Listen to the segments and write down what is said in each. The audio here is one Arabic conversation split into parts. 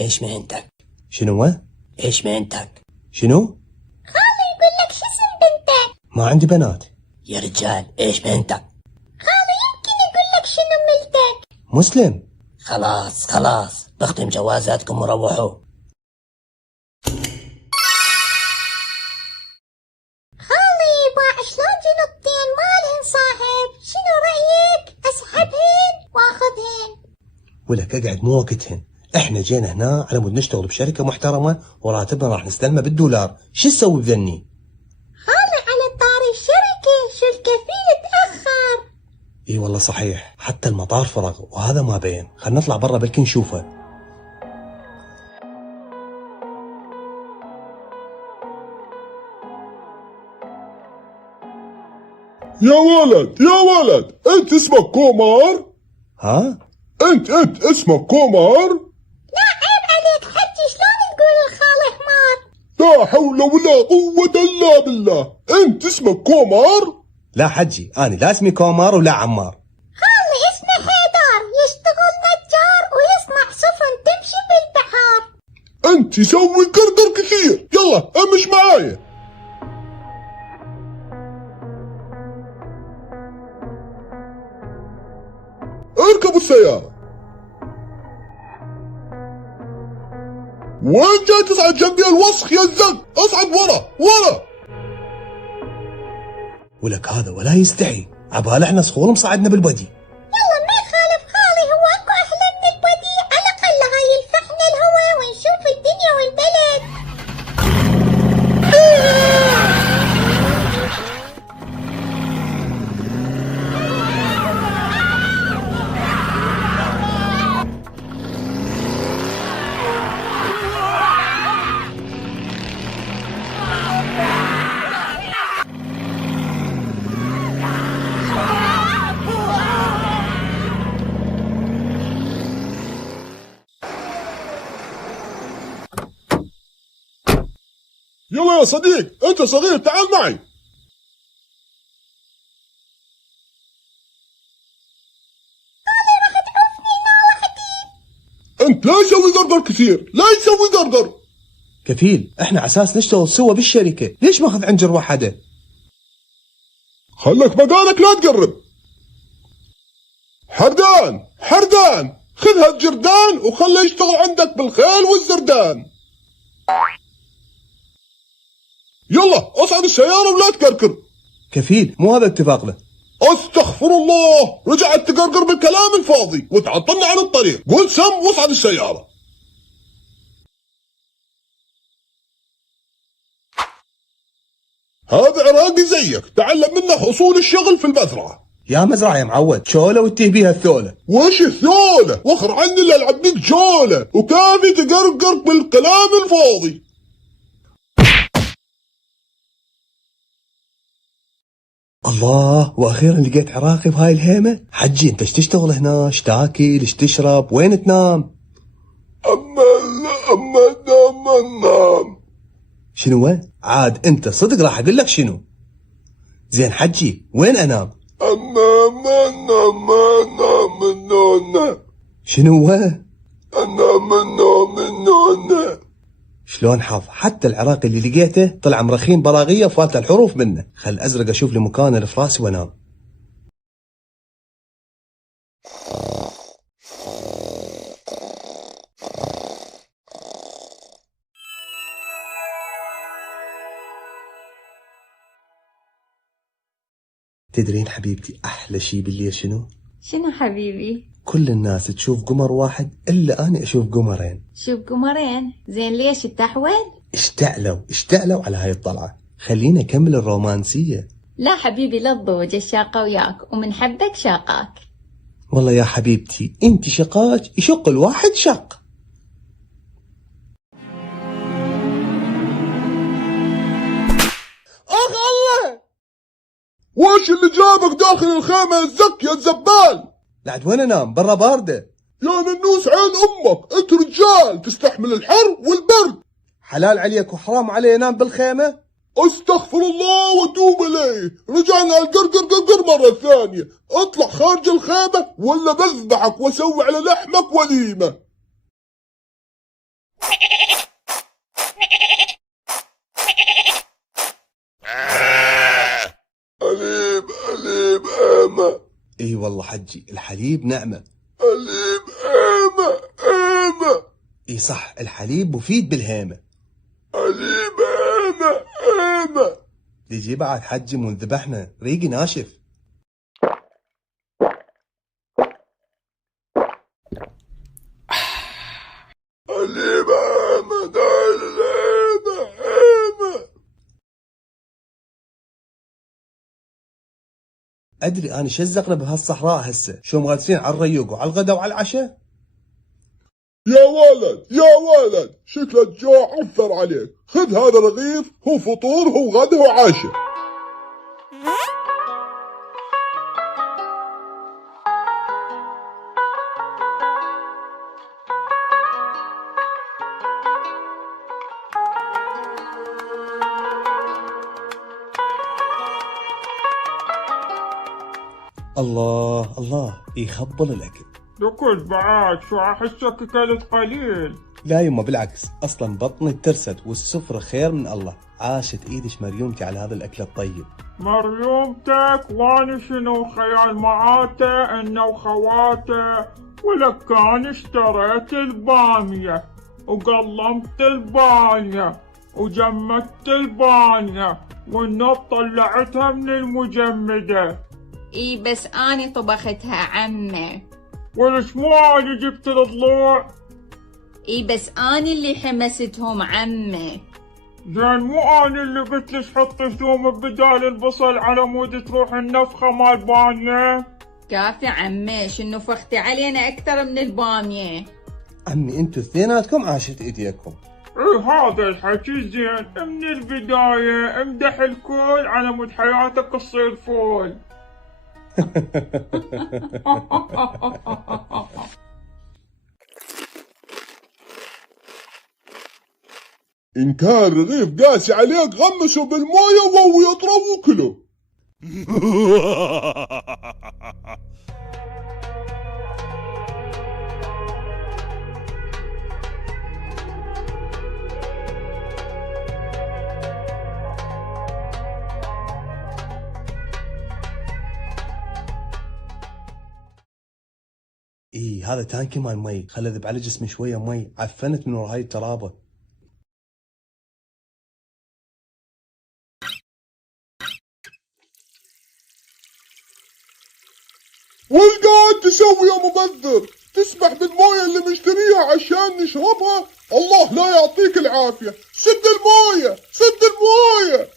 ايش مهنتك؟ شنو؟ ايش مهنتك؟ شنو؟ خالي يقول لك شو اسم بنتك؟ ما عندي بنات. يا رجال ايش مهنتك؟ خالي يمكن يقول لك شنو ملتك؟ مسلم. خلاص بختم جوازاتكم وروحوا. خالي باع شلون جنطتين ما لهن صاحب، شنو رأيك؟ اسحبهن واخذهن. ولك اقعد مو وقتهن، احنا جينا هنا على مود نشتغل بشركة محترمة وراتبنا راح نستلمه بالدولار، شو تسوي بذني؟ خالي على طار الشركة شو الكفيل تأخر. اي والله صحيح، حتى المطار فرغ وهذا ما بين، خلنا نطلع برا بلكي نشوفه. يا ولد انت اسمك كومار؟ ها؟ انت اسمك كومار؟ لا عيب عليك حجي، شلون تقول الخالي حمار؟ لا حول ولا قوة الا بالله، انت اسمك كومار؟ لا حجي، انا لا اسمي كومار ولا عمار. خالي اسمه حيدر، يشتغل نجار ويصنع سفن تمشي بالبحر. انت سوي قرقر كثير، يلا امش معايا. اركبوا السيارة. وين جاي تصعد جنبي الوسخ يا الزق؟ اصعد ورا. ولك هذا ولا يستحي، عبال احنا صخور مصعدنا بالبدي. يلا ما يخالف خالي، هو اكو احلى من البديع؟ على الاقل هاي يلفحنا الهوا ونشوف الدنيا والبلد. يلا يا صديق، انت صغير تعال معي. انت لا يسوي قرقر كثير، لا يسوي قرقر. كفيل، احنا عساس نشتغل سوا بالشركة، ليش ماخذ عنجر وحده؟ خلك مكانك لا تقرب. حردان خذ هالجردان وخله يشتغل عندك بالخيل والزردان. يلا اصعد السيارة ولا تكركر. كفيل، مو هذا اتفاقنا. استغفر الله، رجعت تقرقر بالكلام الفاضي وتعطلنا عن الطريق. قول سم واصعد السيارة. هذا عراقي زيك، تعلم منه اصول الشغل في المزرعة. يا مزرعة يا معود، شولة وتيه بيها الثولة. وش الثولة؟ وخر عني اللي العب بيك جولة، وكافي تقرقر بالكلام الفاضي. الله، واخيرا لقيت عراقي بهاي الهيمة. حجي انت ايش تشتغل هنا؟ ايش تاكل؟ ايش تشرب؟ وين تنام؟ نام. شنو؟ عاد انت صدق راح اقول لك شنو. زين حجي، وين انام؟ شنو؟ شلون حظ، حتى العراقي اللي لقيته طلع مرخين براغيه وفاتله الحروف منه. خل ازرق اشوف لي مكان الفراسي وانام. تدرين حبيبتي احلى شي بالليل شنو؟ شنو حبيبي؟ كل الناس تشوف قمر واحد الا انا اشوف قمرين. شوف قمرين؟ زين ليش التحول؟ اشتعلوا على هاي الطلعة. خلينا نكمل الرومانسية. لا حبيبي، لا تضوج، الشاقة وياك ومن حبك شاقاك. والله يا حبيبتي انت شقاك يشق الواحد شق. اخ الله، وش اللي جابك داخل الخيمة يا الزك يا الزبال؟ لعد وين انام؟ برا باردة. يا ننوس عين امك، انت رجال تستحمل الحر والبرد. حلال عليك وحرام علي انام بالخيمة؟ استغفر الله واتوب اليه. رجعنا القرقر قرقر مرة ثانية. اطلع خارج الخيمة ولا بذبحك واسوي على لحمك وليمة. أليم أليم آمة. اي والله حجي، الحليب نعمة. أليم آمة آمة. اي صح، الحليب مفيد بالهيمة. أليم آمة آمة. يجي بعد حجي من ذبحنا ريقي ناشف. أليم آمة دايل الآمة آمة. ادري انا شزقنا بهالصحراء هسه، شو مغلسين على الريوق وعلى الغدا وعلى العشاء. يا ولد يا ولد، شكل الجوع عثر عليك. خذ هذا رغيف، هو فطور هو غدا هو عشاء. الله الله يخبل الاكل. دكل بعد، شو احسك كلت قليل. لا يما بالعكس، اصلا بطني ترست والسفرة خير من الله. عاشت ايدش مريومتي على هذا الاكل الطيب. مريومتك وانا شنو خيال معاته انه وخواته، ولك كان اشتريت البامية وقلمت البانية وجمدت البانية والنب طلعتها من المجمدة. اي بس اني طبختها عمه. ولش مو اني جبت الضلوع؟ اي بس اني اللي حمستهم عمه. زين مو انا اللي قلت لك حطي ثوم بدال البصل على مود تروح النفخة مال بانية؟ كافي عمه، شنو فختي علينا اكثر من البامية. عمي انتو اثنيناتكم عاشت ايديكم. ايه هذا الحكي زين، من البداية امدح الكل على مود حياتك تصير فول. إن كان رغيف قاسي عليك غمسه بالموية وهو يطرب وكله. اي هذا تانكي مال مي، خل اذب على جسمي شويه مي، عفنت من ورا هاي الترابه. وش قاعد تسوي يا مبذر؟ تسمح بالموية اللي مشتريها عشان نشربها؟ الله لا يعطيك العافية. سد الموية سد الموية.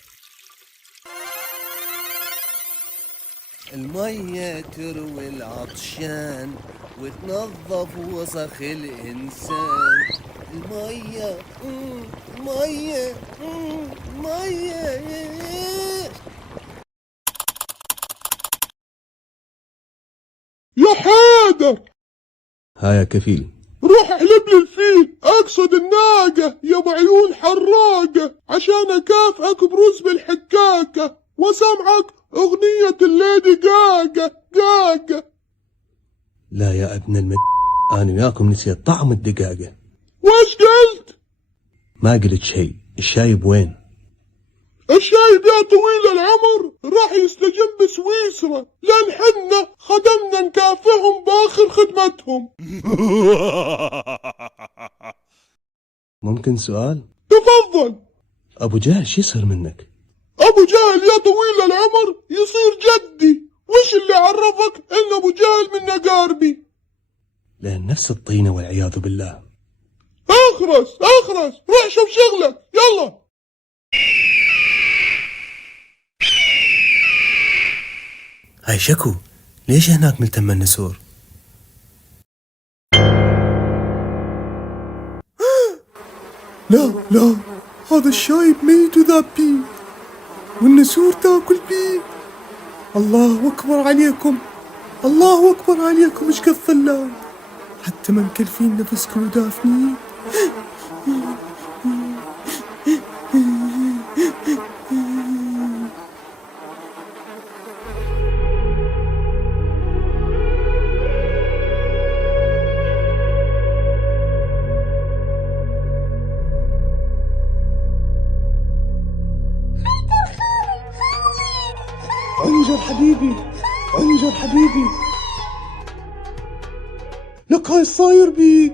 المية تروي العطشان وتنظف وسخ الإنسان. المية المية المية. يا حيدر، ها يا كفيل، روح احلب لي الفيل، اقصد الناقة يا ابو عيون حراقة، عشان اكافئك برز بالحكاكة وسمعك اغنية الليدي قاقة قاقة. لا يا ابن أنا وياكم نسيت طعم الدقاقة. وش قلت؟ ما قلت شيء. الشايب وين؟ الشايب يا طويل العمر راح يستجم بسويسرا، لان حنا خدمنا نكافئهم باخر خدمتهم. ممكن سؤال؟ تفضل. ابو جهل شو يصير منك؟ ابو جهل يا طويل العمر يصير جدي. وش اللي عرفك ان ابو جهل من اقاربي؟ لان نفس الطينة والعياذ بالله. اخرس اخرس، روح شوف شغلك يلا. هاي شكو، ليش هناك ملتم النسور؟ لا لا، هذا الشايب ميت وذاب بيه، والنسور تاكل بيه. الله أكبر عليكم، الله أكبر عليكم، إيش قد ظلام، حتى ما مكلفين نفسكم ودافنين. عنجر حبيبي، عنجر حبيبي، لك هاي الصاير بيك.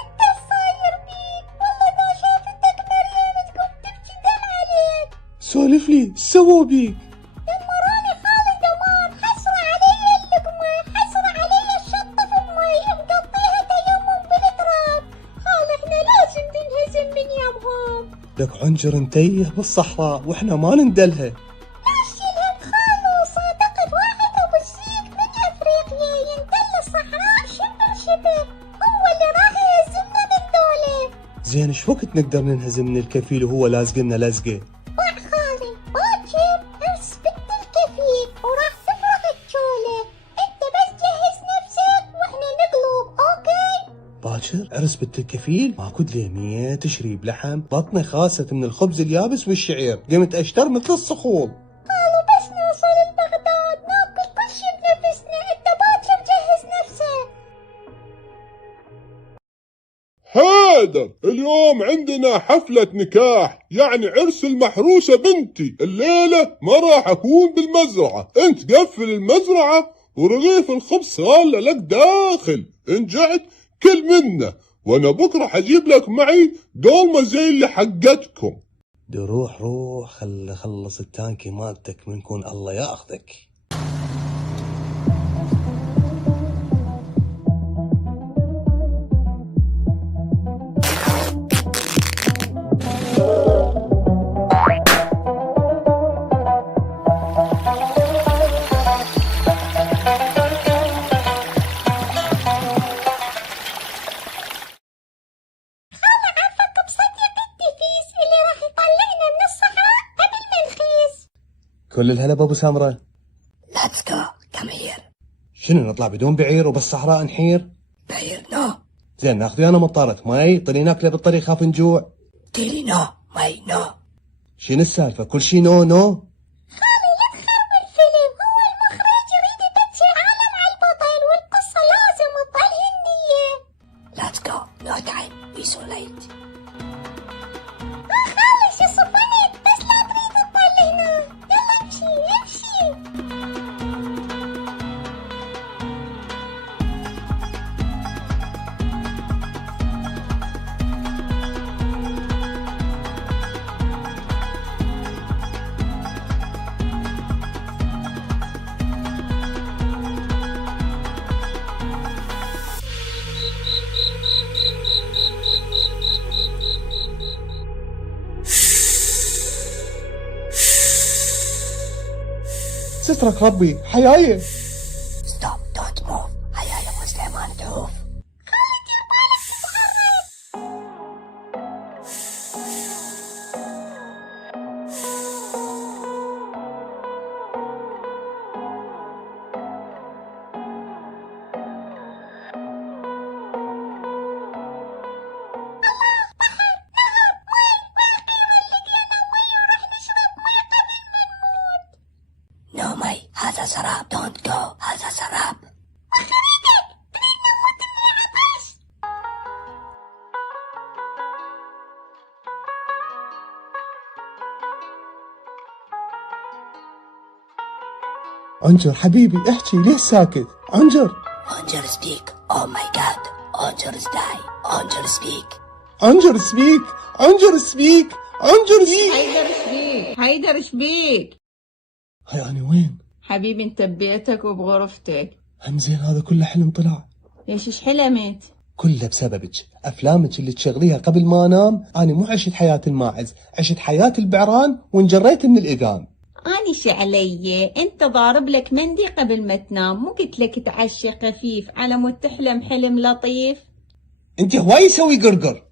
انت الصاير بيك، والله ما شافتك مريم تقوم تبكي دم عليك. سولف لي، سووا بيك؟ دمروني خالي دمار، حسرة علي اللقمة، حسرة علي الشطة في المي، مقضيها تيمم بالتراب. خال احنا لازم ننهزم من يمهم. لك عنجر انتيه بالصحراء واحنا ما نندلها. لا تشيل هم خالو، صادقت واحد ابو السيك من افريقيا ينتل الصحراء شبر شبر، هو اللي راح يهزمنا من دولة. زين ايش وقت نقدر ننهزم من الكفيل وهو لازقنا لزقه؟ باع خالي، باكر ارس بنت الكفيل وراح تفرغ الجولة، انت بس جهز نفسك واحنا نقلب، اوكي؟ باكر عرس بنت الكفيل؟ ماكو دليمية تشريب لحم، بطني خاست من الخبز اليابس والشعير، قمت اشتر مثل الصخول. قالوا بس نوصل لبغداد ناكل كل شي بنفسنا، انت باكر جهز نفسك. حيدر، اليوم عندنا حفلة نكاح، يعني عرس المحروسة بنتي. الليلة ما راح أكون بالمزرعة، أنت قفل المزرعة ورغيف الخبز صار لك داخل، إن جعت كل منه، وأنا بكرة حجيب لك معي دولمة زي اللي حقتكم. روح خل خلص التانكي مالتك من يكون الله ياخذك. كل الهلا بابو سامرة. Let's go. Come here. شنو نطلع بدون بعير وبالصحراء نحير؟ بعير no. زين ناخذ ويانا مطارة ماي، طلي ناكله بالطريق خاف نجوع. تيلي no. ماي no. شنو السالفة؟ كل شي نو نو؟ خالي لا تخرب الفيلم، هو المخرج يريد يبكي عالم على البطل والقصة لازم تظل هندية. Let's go. No time. We so late. خالي شو صفنت، بس لا تريد تظل هنا، يلا امشي امشي. سترك ربي حياية. Stop. Don't move. هيا يا ابو سليمان تعوف. No مي، هذا سراب. Don't go. هذا سراب. عنجر حبيبي احكي، ليش ساكت؟ عنجر. Angel speak. Oh my god. Angel die. Angel speak. عنجر سبيك، عنجر سبيك، عنجر سبيك. حيدر شبيك، حيدر شبيك. هاي أنا وين؟ حبيبي انت ببيتك وبغرفتك. هم زين هذا كله حلم طلع. ليش ايش حلمت؟ كله بسببك، أفلامك اللي تشغليها قبل ما أنام. أنا مو عشت حياة الماعز، عشت حياة البعران وانجريت من الإذان. أنا علي أنت ضارب لك مندي قبل ما تنام، مو قلت لك تعشي خفيف على مود تحلم حلم لطيف؟ انت هواي يسوي قرقر.